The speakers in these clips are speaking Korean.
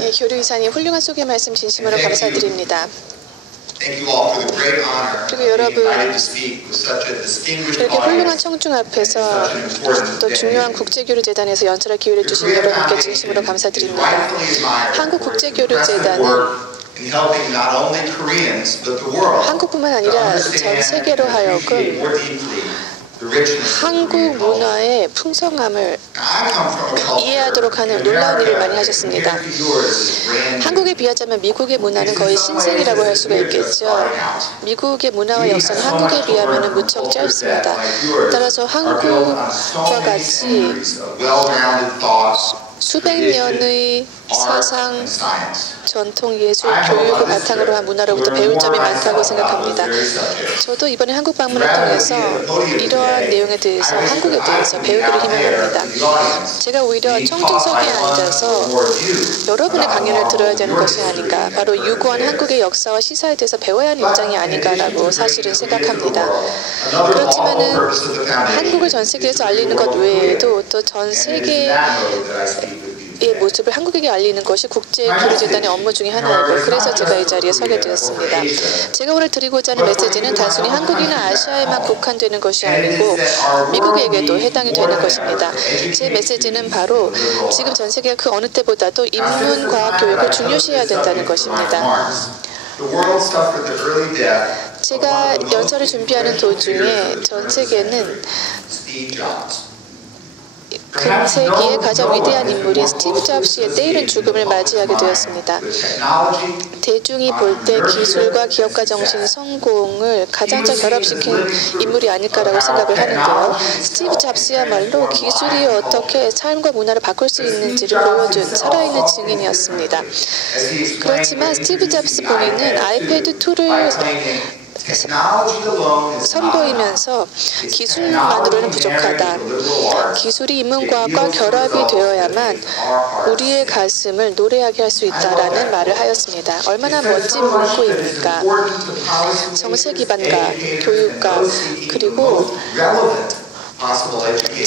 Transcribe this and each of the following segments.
예, 교류 이사님 훌륭한 소개 말씀 진심으로 감사드립니다. 그리고 여러분, 이렇게 훌륭한 청중 앞에서 또 중요한 국제교류재단에서 연설할 기회를 주신 여러분께 진심으로 감사드립니다. 한국국제교류재단은 한국뿐만 아니라 전 세계로 하여금 한국 문화의 풍성함을 이해하도록 하는 놀라운 일을 많이 하셨습니다. 한국에 비하자면 미국의 문화는 거의 신세계라고 할 수가 있겠죠. 미국의 문화와 역사는 한국에 비하면 무척 짧습니다. 따라서 한국과 같이 수백 년의 사상, 전통, 예술, 교육을 바탕으로 한 문화로부터 배울 점이 많다고 생각합니다. 저도 이번에 한국 방문을 통해서 이러한 내용에 대해서, 한국에 대해서 배우기를 희망합니다. 제가 오히려 청중석에 앉아서 여러분의 강연을 들어야 되는 것이 아닌가, 바로 유구한 한국의 역사와 시사에 대해서 배워야 하는 입장이 아닌가라고 사실은 생각합니다. 그렇지만은 한국을 전 세계에서 알리는 것 외에도 또 전 세계의 모습을 한국에게 알리는 것이 국제교류재단의 업무 중에 하나이고, 그래서 제가 이 자리에 서게 되었습니다. 제가 오늘 드리고자 하는 메시지는 단순히 한국이나 아시아에만 국한되는 것이 아니고 미국에게도 해당이 되는 것입니다. 제 메시지는 바로 지금 전 세계가 그 어느 때보다도 인문과학 교육을 중요시해야 된다는 것입니다. 제가 연설을 준비하는 도중에 전 세계는 근세기의 가장 위대한 인물인 스티브 잡스의 때이른 죽음을 맞이하게 되었습니다. 대중이 볼 때 기술과 기업가 정신, 성공을 가장 잘 결합시킨 인물이 아닐까라고 생각을 하는데요. 스티브 잡스야말로 기술이 어떻게 삶과 문화를 바꿀 수 있는지를 보여준 살아있는 증인이었습니다. 그렇지만 스티브 잡스 본인은 아이패드 2를 선보이면서 기술만으로는 부족하다. 기술이 인문과학과 결합이 되어야만 우리의 가슴을 노래하게 할 수 있다라는 말을 하였습니다. 얼마나 멋진 문구입니까? 정세 기반과 교육과 그리고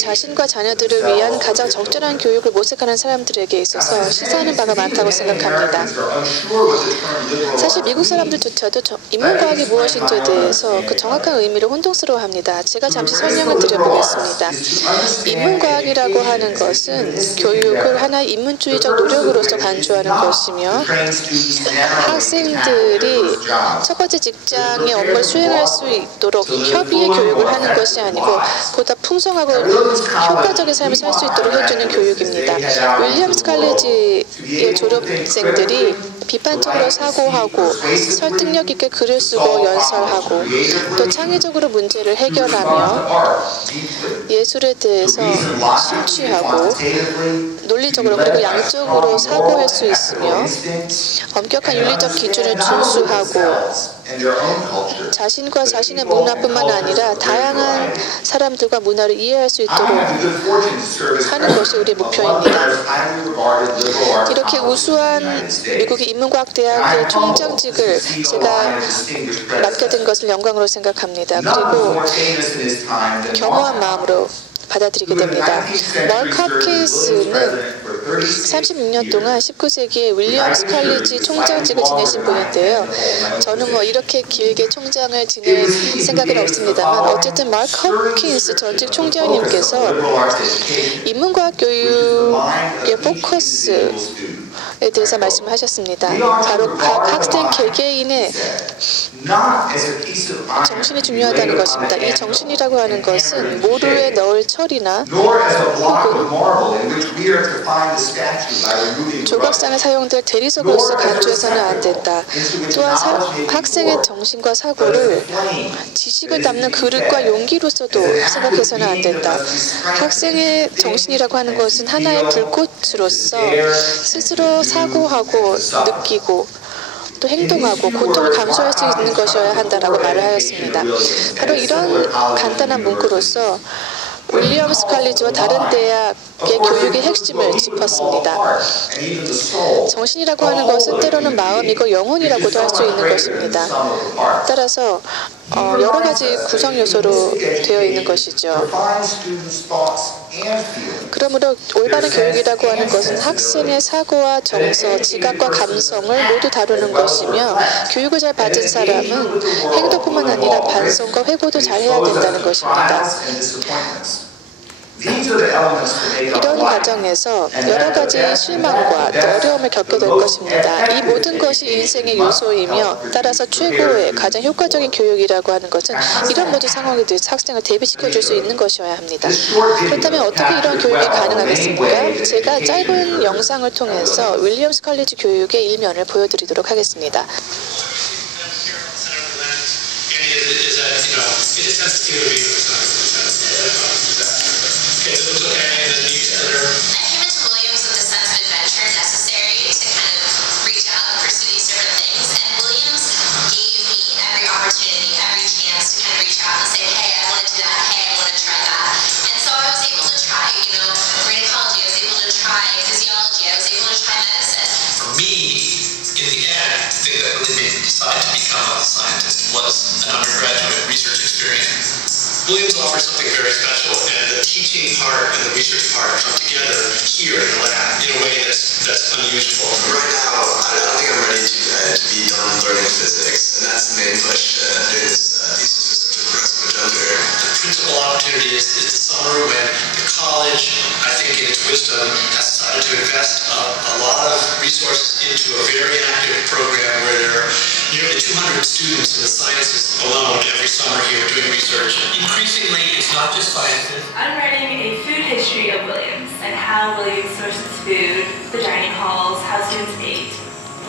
자신과 자녀들을 위한 가장 적절한 교육을 모색하는 사람들에게 있어서 시사하는 바가 많다고 생각합니다. 사실 미국 사람들조차도 인문과학이 무엇인지에 대해서 그 정확한 의미를 혼동스러워합니다. 제가 잠시 설명을 드려보겠습니다. 인문과학이라고 하는 것은 교육을 하나의 인문주의적 노력으로서 간주하는 것이며, 학생들이 첫 번째 직장의 업무를 수행할 수 있도록 협의의 교육을 하는 것이 아니고 보다 풍성하고 효과적인 삶을 살 수 있도록 해주는 교육입니다. 윌리엄스 칼리지의 졸업생들이 비판적으로 사고하고 설득력 있게 글을 쓰고 연설하고 또 창의적으로 문제를 해결하며 예술에 대해서 심취하고 논리적으로 그리고 양적으로 사고할 수 있으며 엄격한 윤리적 기준을 준수하고 자신과 자신의 문화뿐만 아니라 다양한 사람들과 문화를 이해할 수 있도록 하는 것이 우리의 목표입니다. 이렇게 우수한 미국의 인문과학대학의 총장직을 제가 맡게 된 것을 영광으로 생각합니다. 그리고 겸허한 마음으로 받아들이게 됩니다. 마크 홉킨스는 36년 동안 19세기에 윌리엄스 칼리지 총장직을 지내신 분인데요. 저는 이렇게 길게 총장을 지낼 생각은 없습니다만 어쨌든 마크 홉킨스 전직 총장님께서 인문과학 교육의 포커스에 대해서 말씀하셨습니다. 바로 각 학생 개개인의 정신이 중요하다는 것입니다. 이 정신이라고 하는 것은 모루에 넣을 철이나 혹은 조각상에 사용될 대리석으로서 간주해서는 안 된다. 또한 학생의 정신과 사고를 지식을 담는 그릇과 용기로서도 생각해서는 안 된다. 학생의 정신이라고 하는 것은 하나의 불꽃으로서 스스로 사고하고 느끼고 또 행동하고 고통을 감수할 수 있는 것이어야 한다라고 말을 하였습니다. 바로 이런 간단한 문구로서 윌리엄스 칼리지와 다른 대학의 교육의 핵심을 짚었습니다. 정신이라고 하는 것은 때로는 마음이고 영혼이라고도 할 수 있는 것입니다. 따라서 여러 가지 구성 요소로 되어 있는 것이죠. 그러므로 올바른 교육이라고 하는 것은 학생의 사고와 정서, 지각과 감성을 모두 다루는 것이며 교육을 잘 받은 사람은 행동뿐만 아니라 반성과 회고도 잘 해야 된다는 것입니다. 이런 과정에서 여러 가지 실망과 또 어려움을 겪게 될 것입니다. 이 모든 것이 인생의 요소이며 따라서 최고의 가장 효과적인 교육이라고 하는 것은 이런 모든 상황에 대해서 학생을 대비시켜줄 수 있는 것이어야 합니다. 그렇다면 어떻게 이런 교육이 가능하겠습니까? 제가 짧은 영상을 통해서 윌리엄스 컬리지 교육의 일면을 보여드리도록 하겠습니다. I came into Williams with a sense of adventure necessary to kind of reach out and pursue these different things. And Williams gave me every opportunity, every chance to kind of reach out and say, hey, I want to do that. Hey, I want to try that. And so I was able to try, marine ecology. I was able to try physiology. I was able to try medicine. For me, in the end, the thing that really made me decide to become a scientist was an undergraduate research experience. Williams offers something very special, and the teaching part and the research part come together here in the lab in a way that's unusual. Right now, I don't think I'm ready to be done learning physics, and that's the main push during this thesis research at Professor Majumdar. The principal opportunity is the summer when the college, I think in its wisdom, has decided to invest a lot of resources into a very active program where there are nearly 200 students in the sciences alone every summer here doing research. Increasingly, it's not just sciences. I'm writing a food history of Williams and how Williams sources food, the dining halls, how students ate.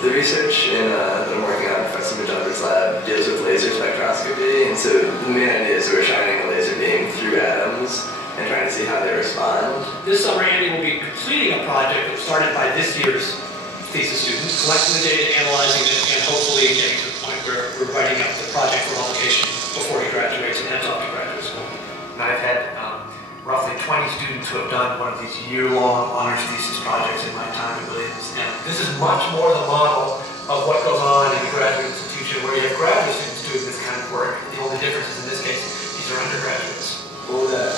The research that I'm working on in Professor Majumdar's lab deals with laser spectroscopy, and so the main idea is we're shining a laser beam through atoms and trying to see how they respond. This summer, Andy will be completing a project that was started by this year's thesis students, collecting the data, analyzing it, and hopefully getting to the point where we're writing up the project for publication before he graduates and heads off to graduate school. And I've had roughly 20 students who have done one of these year-long honors thesis projects in my time at Williams. And this is much more the model of what goes on in a graduate institution where you have graduate students doing this kind of work. The only difference is in this case, these are undergraduates. Why would that?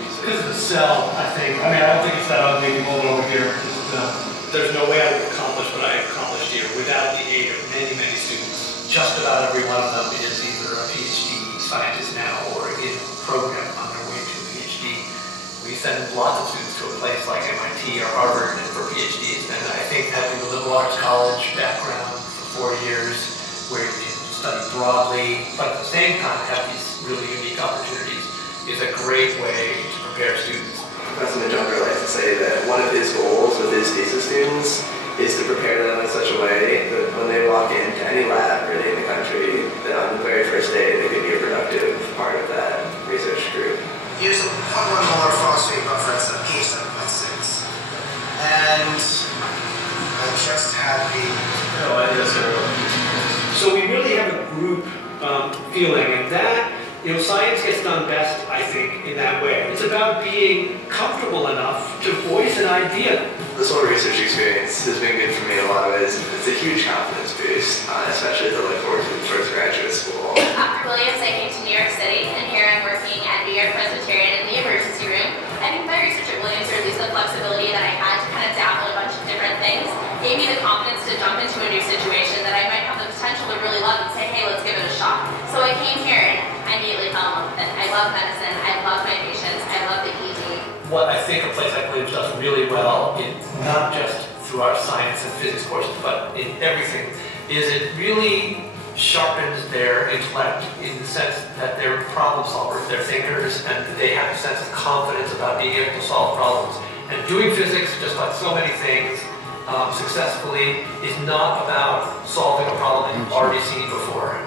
Because of the cell, I think. I mean, I don't think it's that ugly. We hold it over here. There's no way I would accomplish what I accomplished here without the aid of many, many students. Just about every one of them is either a PhD scientist now or in a program on their way to a PhD. We send lots of students to a place like MIT or Harvard for PhDs, and I think having the liberal arts college background for 4 years where you can study broadly, but at the same time have these really unique opportunities is a great way to prepare students. Professor Majumdar likes to say that one of his goals with his thesis students is to prepare them in such a way that when they walk into any lab really in the country, that on the very first day they could be a productive part of that research group. Use a 0.1 molar phosphate buffer at some pH 7.6. And I just had the... No, I guess so we really have a group feeling, and that, science gets done best, I think, in that way. It's about being comfortable enough to voice an idea. This whole research experience has been good for me in a lot of ways. It's a huge confidence boost, especially as I look forward to the first graduate school. After Williams, I came to New York City, and here I'm working at New York Presbyterian in the emergency room. I think my research at Williams, or at least the flexibility that I had to kind of dabble in a bunch of different things, gave me the confidence to jump into a new situation that I might have the potential to really love and say, hey, let's give it a shot. So I came here and I immediately fell in love with it. I love medicine, I love my patients, I love the ED. What I think a place like Williams does really well, not just through our science and physics courses, but in everything, is it really sharpens their intellect in the sense that they're problem solvers, they're thinkers, and they have a sense of confidence about being able to solve problems. And doing physics, just like so many things, successfully, is not about solving a problem that you've already seen before.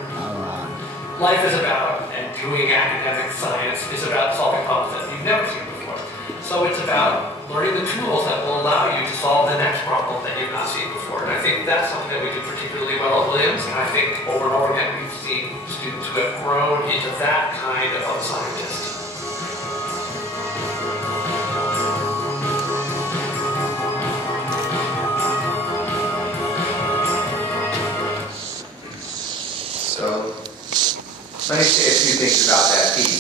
Life is about, and doing academic science is about solving problems that you've never seen before. So it's about learning the tools that will allow you to solve the next problem that you've not seen before. And I think that's something that we do particularly well at Williams. And I think over and over again we've seen students who have grown into that kind of a scientist. So let me say a few things about that piece.